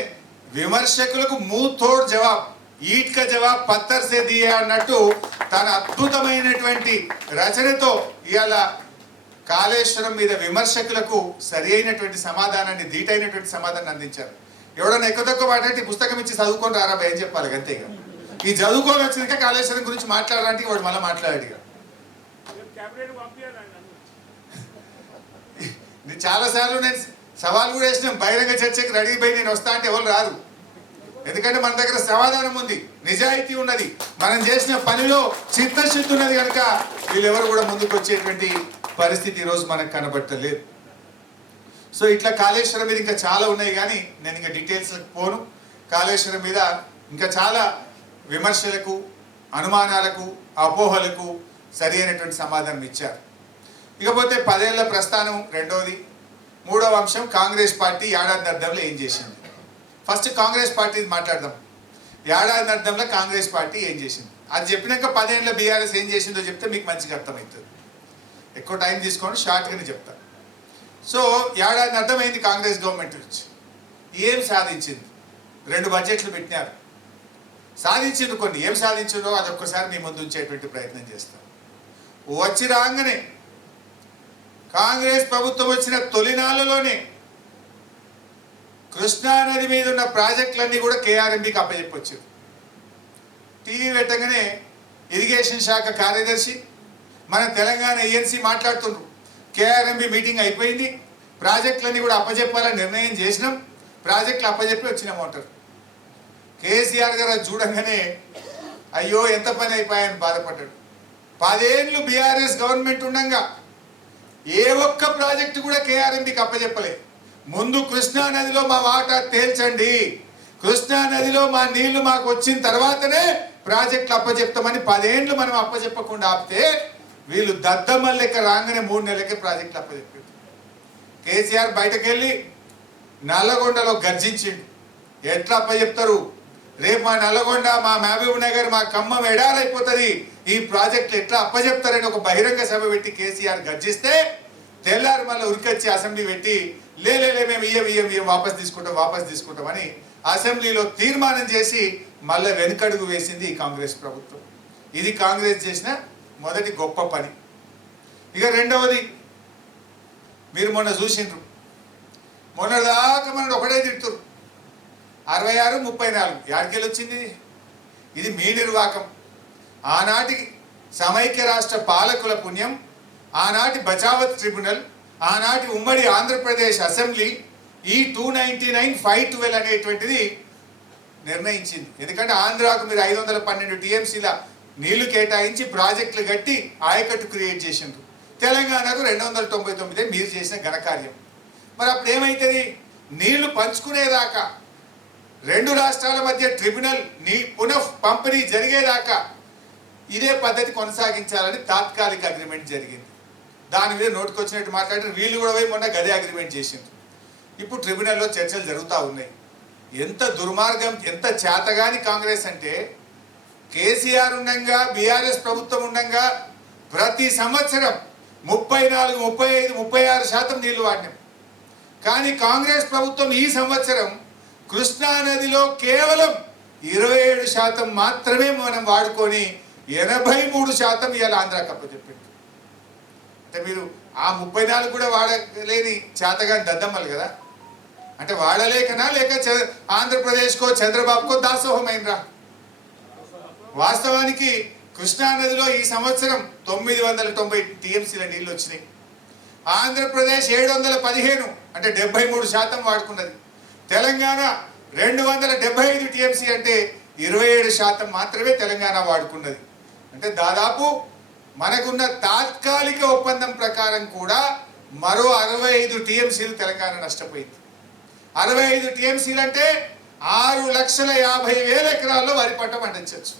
విమర్శకులకు మూతోడ్ జవాబ్, ఈట్ కా జవాబ్ పత్తర్ సే దియా అన్నట్టు తన అద్భుతమైనటువంటి రచనతో ఇవాళ కాళేశ్వరం మీద విమర్శకులకు సరి అయినటువంటి సమాధానాన్ని, ధీటైనటువంటి సమాధానాన్ని అందించారు. ఎవడన్నా ఎక్కువ తక్కువ మాట్లాడి పుస్తకం ఇచ్చి చదువుకొని రారా భయం చెప్పాలి అంతేగా. ఈ చదువుకొని వచ్చినాక కాళేశ్వరం గురించి మాట్లాడడానికి వాడు మళ్ళీ మాట్లాడాడు. చాలాసార్లు నేను సవాల్ కూడా వేసినాం, బహిరంగ చర్చకి రెడీ పోయి నేను వస్తా అంటే ఎవరు రారు. ఎందుకంటే మన దగ్గర సమాధానం ఉంది, నిజాయితీ ఉన్నది, మనం చేసిన పనిలో చిత్తశుద్ధి ఉన్నది కనుక వీళ్ళెవరు కూడా ముందుకు వచ్చేటువంటి పరిస్థితి ఈరోజు మనకు కనబడతలేదు. సో ఇట్లా కాళేశ్వరం మీద ఇంకా చాలా ఉన్నాయి, కానీ నేను ఇంకా డీటెయిల్స్లకు పోను. కాళేశ్వరం మీద ఇంకా చాలా విమర్శలకు, అనుమానాలకు, అపోహలకు సరి అయినటువంటి సమాధానం ఇచ్చారు. ఇకపోతే 10 ఏళ్ల ప్రస్థానం రెండోది. మూడవ అంశం కాంగ్రెస్ పార్టీ ఏడాది అర్థంలో ఏం చేసింది. ఫస్ట్ కాంగ్రెస్ పార్టీ మాట్లాడదాం. ఏడాది అర్థంలో కాంగ్రెస్ పార్టీ ఏం చేసింది అది చెప్పినాక 10 ఏళ్ళ బీఆర్ఎస్ ఏం చేసిందో చెప్తే మీకు మంచిగా అర్థమవుతుంది. ఎక్కువ టైం తీసుకోండి, షార్ట్గానే చెప్తా. సో ఏడాది అర్థమైంది కాంగ్రెస్ గవర్నమెంట్ నుంచి ఏం సాధించింది. 2 బడ్జెట్లు పెట్టినారు, సాధించింది కొన్ని. ఏం సాధించిందో అదొక్కసారి మీ ముందు ఉంచేటువంటి ప్రయత్నం చేస్తాం. వచ్చి రాగానే కాంగ్రెస్ ప్రభుత్వం వచ్చిన తొలినాళ్ళలోనే కృష్ణానది మీద ఉన్న ప్రాజెక్టులన్నీ కూడా కేఆర్ఎంబీకి అప్పచెప్పొచ్చారు. టీవీ పెట్టగానే ఇరిగేషన్ శాఖ కార్యదర్శి మన తెలంగాణ ఏఎన్సీ మాట్లాడుతున్నారు, కేఆర్ఎంబీ మీటింగ్ అయిపోయింది, ప్రాజెక్టులన్నీ కూడా అప్పచెప్పాలని నిర్ణయం చేసినాం, ప్రాజెక్టులు అప్పచెప్పి వచ్చినాం అంటారు. కేసీఆర్ గారు అది చూడంగానే అయ్యో ఎంత పని అయిపోయాయని బాధపడ్డాడు. 10 ఏళ్ళు బీఆర్ఎస్ గవర్నమెంట్ ఉండగా ఏ ఒక్క ప్రాజెక్టు కూడా కేఆర్ఎంబీకి అప్పచెప్పలే. ముందు కృష్ణానదిలో మా వాటా తేల్చండి, కృష్ణానదిలో మా నీళ్లు మాకు వచ్చిన తర్వాతనే ప్రాజెక్టులు అప్పచెప్తామని 10 ఏళ్ళు మనం అప్పచెప్పకుండా ఆపితే వీళ్ళు దద్దమ్మల లెక్క రాగానే 3 నెలలకే ప్రాజెక్టులు అప్పచెప్పారు. కేసీఆర్ బయటకు వెళ్ళి నల్లగొండలో గర్జించిండు. ఎట్లా అప్పచెప్తారు, రేపు మా నల్లగొండ, మా మహబూబ్ నగర్, మా ఖమ్మం ఎడారైపోతుంది, ఈ ప్రాజెక్టులు ఎట్లా అప్పచెప్తారని ఒక బహిరంగ సభ పెట్టి కేసీఆర్ గర్జిస్తే తెల్లారి మళ్ళీ ఉరికొచ్చి అసెంబ్లీ పెట్టి లే మేము ఇయ్యం వాపస్ తీసుకుంటామని అసెంబ్లీలో తీర్మానం చేసి మళ్ళీ వెనుకడుగు వేసింది ఈ కాంగ్రెస్ ప్రభుత్వం. ఇది కాంగ్రెస్ చేసిన మొదటి గొప్ప పని. ఇక రెండవది మీరు మొన్న చూసిండ్రు, మొన్నదాకా మనం ఒకటే తిడుతురు 66, 34 యాడికెళ్ళి వచ్చింది. ఇది మీ నిర్వాకం. ఆనాటి సమైక్య రాష్ట్ర పాలకుల పుణ్యం, ఆనాటి బచావత్ ట్రిబ్యునల్, ఆనాటి ఉమ్మడి ఆంధ్రప్రదేశ్ అసెంబ్లీ ఈ 299/512 అనేటువంటిది నిర్ణయించింది. ఎందుకంటే ఆంధ్రాకు మీరు 512 టీఎంసీల నీళ్లు కేటాయించి ప్రాజెక్టులు కట్టి ఆయకట్టు క్రియేట్ చేసిండ్రు. తెలంగాణకు 299 మీరు చేసిన ఘనకార్యం. మరి అప్పుడు ఏమవుతుంది, నీళ్లు పంచుకునేదాకా 2 రాష్ట్రాల మధ్య ట్రిబ్యునల్ పునః పంపిణీ జరిగేదాకా ఇదే పద్ధతి కొనసాగించాలని తాత్కాలిక అగ్రిమెంట్ జరిగింది. దాని మీద నోటుకొచ్చినట్టు మాట్లాడారు. వీళ్ళు కూడా పోయి మొన్న గదే అగ్రిమెంట్ చేసిండ్రు. ఇప్పుడు ట్రిబ్యునల్లో చర్చలు జరుగుతూ ఉన్నాయి. ఎంత దుర్మార్గం, ఎంత చేతగాని కాంగ్రెస్ అంటే, కేసీఆర్ ఉండగా, బీఆర్ఎస్ ప్రభుత్వం ఉండగా ప్రతి సంవత్సరం 34, 35, 36% నీళ్లు వాడినాం. కానీ కాంగ్రెస్ ప్రభుత్వం ఈ సంవత్సరం కృష్ణానదిలో కేవలం 27% మాత్రమే మనం వాడుకొని 83% ఇవాళ ఆంధ్రాకి అప్పచెప్పింది. అంటే మీరు ఆ 34 కూడా వాడలేని చేతగాని దద్దమ్మలు కదా. అంటే వాడలేకనా, లేక ఆంధ్రప్రదేశ్కో చంద్రబాబుకో దాసోహమైనరా? వాస్తవానికి కృష్ణానదిలో ఈ సంవత్సరం 990 టీఎంసీల నీళ్ళు వచ్చినాయి. ఆంధ్రప్రదేశ్ 715 అంటే 73% వాడుకున్నది. తెలంగాణ 275 టీఎంసీ అంటే 27% మాత్రమే తెలంగాణ వాడుకున్నది. అంటే దాదాపు మనకున్న తాత్కాలిక ఒప్పందం ప్రకారం కూడా మరో 65 టీఎంసీలు తెలంగాణ నష్టపోయింది. 65 టీఎంసీలు అంటే 6,50,000 ఎకరాల్లో వరి పంట పండించవచ్చు.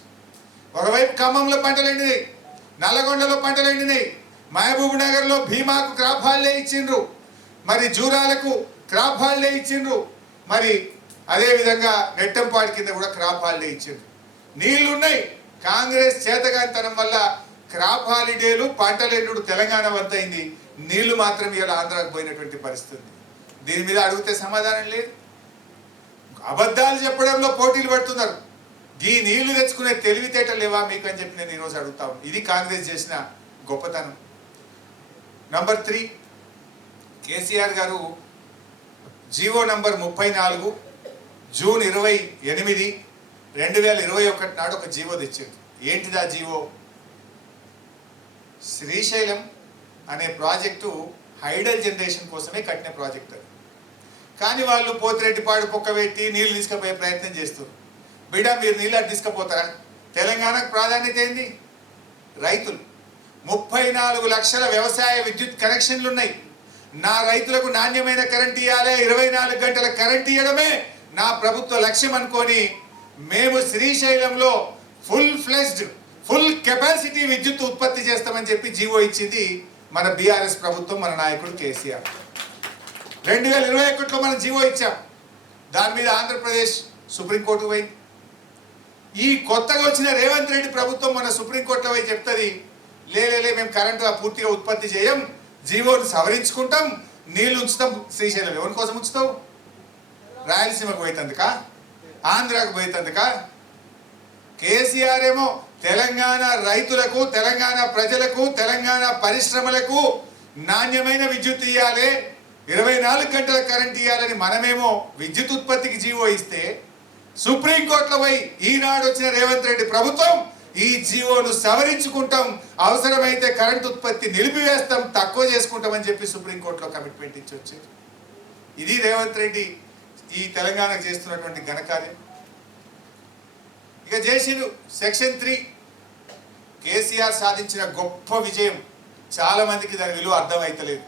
ఒకవైపు ఖమ్మంలో పంటలు ఎండినాయి, నల్లగొండలో పంటలు ఎండినాయి, మహబూబ్ నగర్లో భీమాకు క్రాప్ హాలిడే ఇచ్చిండ్రు, మరి జూరాలకు క్రాప్ హాలిడే ఇచ్చిండ్రు, మరి అదేవిధంగా నెట్టంపాడి కింద కూడా క్రాప్ హాలిడే ఇచ్చిండ్రు. నీళ్లున్నాయి, కాంగ్రెస్ చేతగాంతనం వల్ల క్రాప్ హాలిడేలు పంటలెండు తెలంగాణ వంతైంది, నీళ్లు మాత్రం ఇలా ఆంధ్రాకు పోయినటువంటి పరిస్థితి. దీని మీద అడిగితే సమాధానం లేదు. అబద్ధాలు చెప్పడంలో పోటీలు పడుతున్నారు. ఈ నీళ్లు తెచ్చుకునే తెలివితేటలు లేవా మీకు అని చెప్పి నేను ఈరోజు అడుగుతాను. ఇది కాంగ్రెస్ చేసిన గొప్పతనం. నంబర్ 3, కేసీఆర్ గారు జీవో నంబర్ 34 జూన్ 28, 2021 నాడు ఒక జీవో తెచ్చారు. ఏంటిది ఆ జీవో? శ్రీశైలం అనే ప్రాజెక్టు హైడల్ జనరేషన్ కోసమే కట్టిన ప్రాజెక్ట్ అది. కానీ వాళ్ళు పోతిరెడ్డిపాడు పొక్కబెట్టి నీళ్లు తీసుకుపోయే ప్రయత్నం చేస్తారు. బిడ్డ మీరు నీళ్ళు అటు తీసుకుపోతారా? తెలంగాణకు ప్రాధాన్యత ఏంది? రైతులు. 34 లక్షల వ్యవసాయ విద్యుత్ కనెక్షన్లు ఉన్నాయి. నా రైతులకు నాణ్యమైన కరెంట్ ఇవ్వాలి, 24 గంటల కరెంట్ ఇవ్వడమే నా ప్రభుత్వ లక్ష్యం అనుకొని మేము శ్రీశైలంలో ఫుల్ కెపాసిటీ విద్యుత్ ఉత్పత్తి చేస్తామని చెప్పి జీవో ఇచ్చింది మన బీఆర్ఎస్ ప్రభుత్వం, మన నాయకుడు కేసీఆర్. 2021లో మనం జీవో ఇచ్చాం. దాని మీద ఆంధ్రప్రదేశ్ సుప్రీంకోర్టుకు పోయింది. ఈ కొత్తగా వచ్చిన రేవంత్ రెడ్డి ప్రభుత్వం మన సుప్రీంకోర్టులో పోయి చెప్తుంది, లే మేము కరెంటు పూర్తిగా ఉత్పత్తి చేయం, జీవోను సవరించుకుంటాం, నీళ్లు ఉంచుతాం శ్రీశైలం. ఎవరి కోసం ఉంచుతావు? రాయలసీమకు పోయేందుక? ఆంధ్రాకు పోయేందుక? కేసీఆర్ ఏమో తెలంగాణ రైతులకు, తెలంగాణ ప్రజలకు, తెలంగాణ పరిశ్రమలకు నాణ్యమైన విద్యుత్ ఇవ్వాలి, 24 గంటల కరెంట్ ఇవ్వాలని మనమేమో విద్యుత్ ఉత్పత్తికి జీవో ఇస్తే, సుప్రీంకోర్టులో పోయి ఈనాడు వచ్చిన రేవంత్ రెడ్డి ప్రభుత్వం ఈ జీవోను సవరించుకుంటాం, అవసరమైతే కరెంట్ ఉత్పత్తి నిలిపివేస్తాం, తక్కువ చేసుకుంటామని చెప్పి సుప్రీంకోర్టులో కమిట్మెంట్ ఇచ్చి వచ్చారు. ఇది రేవంత్ రెడ్డి ఈ తెలంగాణకు చేస్తున్నటువంటి ఘనకార్యం. ఇక చేసిరు సెక్షన్ 3. కేసీఆర్ సాధించిన గొప్ప విజయం చాలా మందికి దాని విలువ అర్థమైతలేదు.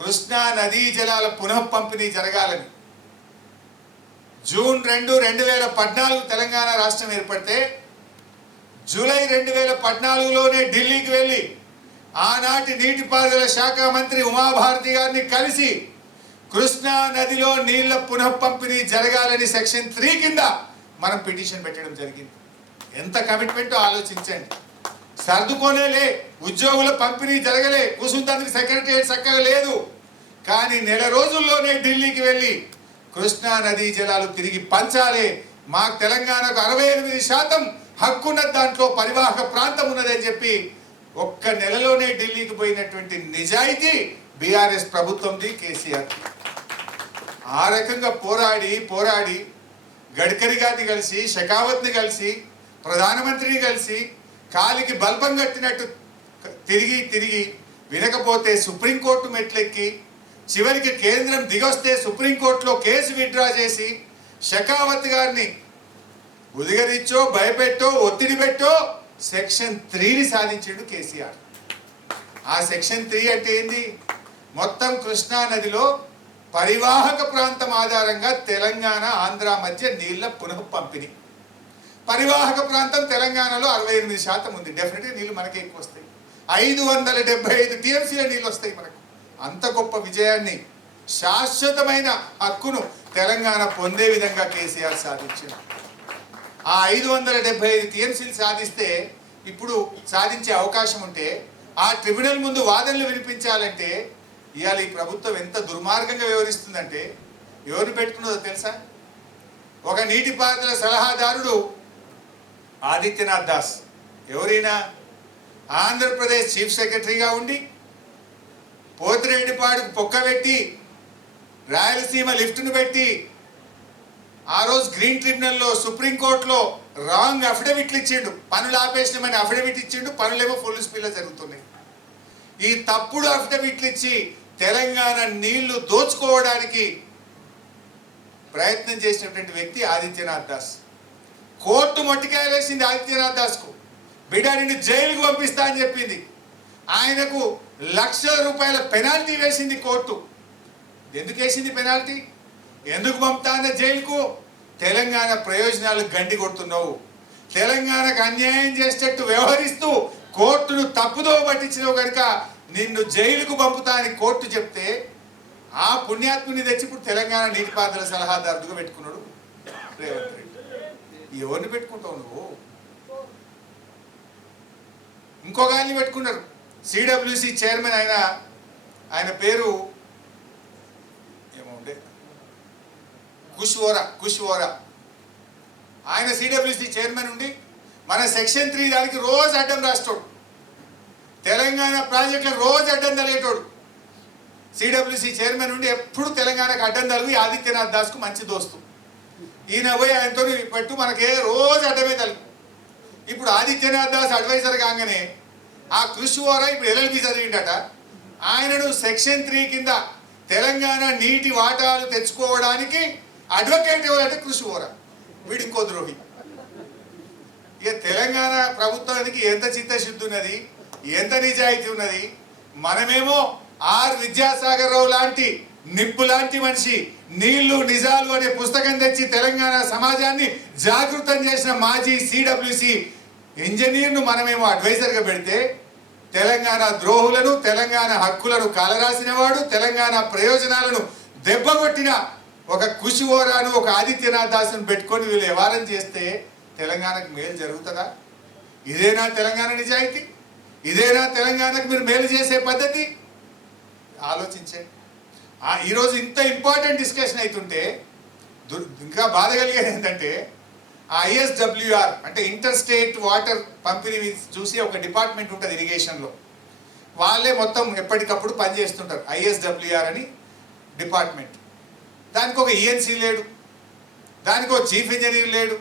కృష్ణా నదీ జలాల పునః పంపిణీ జరగాలని జూన్ 2, 2014 తెలంగాణ రాష్ట్రం ఏర్పడితే జూలై 2014లోనే ఢిల్లీకి వెళ్ళి ఆనాటి నీటిపారుదల శాఖ మంత్రి ఉమాభారతి గారిని కలిసి కృష్ణా నదిలో నీళ్ల పునః పంపిణీ జరగాలని సెక్షన్ 3 కింద మనం పిటిషన్ పెట్టడం జరిగింది. ఎంత కమిట్మెంటో ఆలోచించండి. సర్దుకోనేలే, ఉద్యోగుల పంపిణీ జరగలే, కూసుంతందుకు సెక్రటరియట్ చక్కగా లేదు, కానీ నెల రోజుల్లోనే ఢిల్లీకి వెళ్ళి కృష్ణా నదీ జలాలు తిరిగి పంచాలి, మాకు తెలంగాణకు 68% హక్కున్న దాంట్లో పరివాహక ప్రాంతం ఉన్నదని చెప్పి ఒక్క నెలలోనే ఢిల్లీకి పోయినటువంటి నిజాయితీ బీఆర్ఎస్ ప్రభుత్వంది, కేసీఆర్. ఆ రకంగా పోరాడి గడ్కరీ గారిని కలిసి, షెకావత్ని కలిసి, ప్రధానమంత్రిని కలిసి కాలికి బల్బం కట్టినట్టు తిరిగి వినకపోతే సుప్రీంకోర్టు మెట్లెక్కి చివరికి కేంద్రం దిగొస్తే సుప్రీంకోర్టులో కేసు విత్డ్రా చేసి షెకావత్ గారిని ఉదిగరిచ్చో, భయపెట్టో, ఒత్తిడి పెట్టో సెక్షన్ 3ని సాధించాడు కేసీఆర్. ఆ సెక్షన్ 3 అంటే ఏంది? మొత్తం కృష్ణా నదిలో పరివాహక ప్రాంతం ఆధారంగా తెలంగాణ, ఆంధ్ర మధ్య నీళ్ల పునః పంపిణీ. పరివాహక ప్రాంతం తెలంగాణలో 68% ఉంది. డెఫినెట్గా నీళ్లు మనకే ఎక్కువ వస్తాయి. 575 టీఎంసీల నీళ్ళు వస్తాయి మనకు. అంత గొప్ప విజయాన్ని, శాశ్వతమైన హక్కును తెలంగాణ పొందే విధంగా కేసీఆర్ సాధించారు. ఆ 575 టీఎంసీలు సాధిస్తే, ఇప్పుడు సాధించే అవకాశం ఉంటే, ఆ ట్రిబ్యునల్ ముందు వాదనలు వినిపించాలంటే ఇవాళ ఈ ప్రభుత్వం ఎంత దుర్మార్గంగా వ్యవహరిస్తుందంటే ఎవరిని పెట్టుకున్నదో తెలుసా? ఒక నీటిపారుదల సలహాదారుడు ఆదిత్యనాథ్ దాస్. ఎవరైనా ఆంధ్రప్రదేశ్ చీఫ్ సెక్రటరీగా ఉండి పోతిరెడ్డిపాడుకు పొక్కబెట్టి రాయలసీమ లిఫ్ట్ను పెట్టి ఆ రోజు గ్రీన్ ట్రిబ్యునల్లో సుప్రీంకోర్టులో రాంగ్ అఫిడవిట్లు ఇచ్చిండు, పనులు ఆపేసినామని అఫిడవిట్ ఇచ్చిండు, పనులేమో ఫుల్ స్పీడ్లో జరుగుతున్నాయి. ఈ తప్పుడు అఫిడవిట్లు ఇచ్చి తెలంగాణ నీళ్లు దోచుకోవడానికి ప్రయత్నం చేసినటువంటి వ్యక్తి ఆదిత్యనాథ్ దాస్. కోర్టు మొట్టికాయలేసింది ఆదిత్యనాథ్ దాస్కు. బిడ్డ నిన్ను జైలుకు పంపిస్తా అని చెప్పింది. ఆయనకు లక్షల రూపాయల పెనాల్టీ వేసింది కోర్టు. ఎందుకు వేసింది పెనాల్టీ? ఎందుకు పంపుతా అన్న జైలుకు? తెలంగాణ ప్రయోజనాలు గండి కొడుతున్నావు, తెలంగాణకు అన్యాయం చేసేటట్టు వ్యవహరిస్తూ కోర్టును తప్పుదో పట్టించినావు కనుక నిన్ను జైలుకు పంపుతా అని కోర్టు చెప్తే ఆ పుణ్యాత్ముని తెచ్చి ఇప్పుడు తెలంగాణ నీటిపారుదల సలహాదారుడుగా పెట్టుకున్నాడు రేవంత్ రెడ్డి. ఎవరిని పెట్టుకుంటావు నువ్వు? ఇంకో గారిని పెట్టుకున్నారు, సిడబ్ల్యూసి చైర్మన్. ఆయన పేరు ఏమో కుష్వోరా. ఆయన సిడబ్ల్యూసి చైర్మన్ ఉండి మన సెక్షన్ 3 దానికి రోజు అడ్డం రాస్తాడు, తెలంగాణ ప్రాజెక్టులకు రోజు అడ్డం తలేటోడు. సిడబ్ల్యూసి చైర్మన్ ఉండి ఎప్పుడు తెలంగాణకు అడ్డం తలుగు ఆదిత్యనాథ్ దాస్కు మంచి దోస్తు. ఈయన పోయి ఆయనతో పెట్టు మనకే రోజు అడ్డమే తలుగు. ఇప్పుడు ఆదిత్యనాథ్ దాస్ అడ్వైజర్ కాగానే ఆ కుష్వోరా ఇప్పుడు LLB చదివిండట. ఆయనను సెక్షన్ 3 కింద తెలంగాణ నీటి వాటాలు తెచ్చుకోవడానికి అడ్వకేట్ ఎవరంటే కుష్వోరా. వీడు ఇంకో ద్రోహి. ఇక తెలంగాణ ప్రభుత్వానికి ఎంత చిత్తశుద్ధి ఉన్నది, ఎంత నిజాయితీ ఉన్నది. మనమేమో ఆర్ విద్యాసాగర్ రావు లాంటి నిప్పు లాంటి మనిషి నీళ్లు నిజాలు అనే పుస్తకం తెచ్చి తెలంగాణ సమాజాన్ని జాగృతం చేసిన మాజీ సిడబ్ల్యూసి ఇంజనీర్ను మనమేమో అడ్వైజర్గా పెడితే తెలంగాణ ద్రోహులను, తెలంగాణ హక్కులను కాలరాసినవాడు, తెలంగాణ ప్రయోజనాలను దెబ్బకొట్టిన ఒక కుష్వోరాను, ఒక ఆదిత్యనాథ్ దాసును పెట్టుకొని వీళ్ళు వ్యవహారం చేస్తే తెలంగాణకు మేలు జరుగుతుందా? ఇదేనా తెలంగాణ నిజాయితీ? ఇదేనా తెలంగాణకు మీరు మేలు చేసే పద్ధతి? ఆలోచించండి. ఈరోజు ఇంత ఇంపార్టెంట్ డిస్కషన్ అవుతుంటే ఇంకా బాధ కలిగేది ఏంటంటే ISWR అంటే ఇంటర్ స్టేట్ వాటర్ పంపిణీ చూసి ఒక డిపార్ట్మెంట్ ఉంటుంది ఇరిగేషన్లో, వాళ్ళే మొత్తం ఎప్పటికప్పుడు పనిచేస్తుంటారు. ISWR అని డిపార్ట్మెంట్. దానికి ఒక ENC లేడు, దానికి ఒక చీఫ్ ఇంజనీర్ లేడు,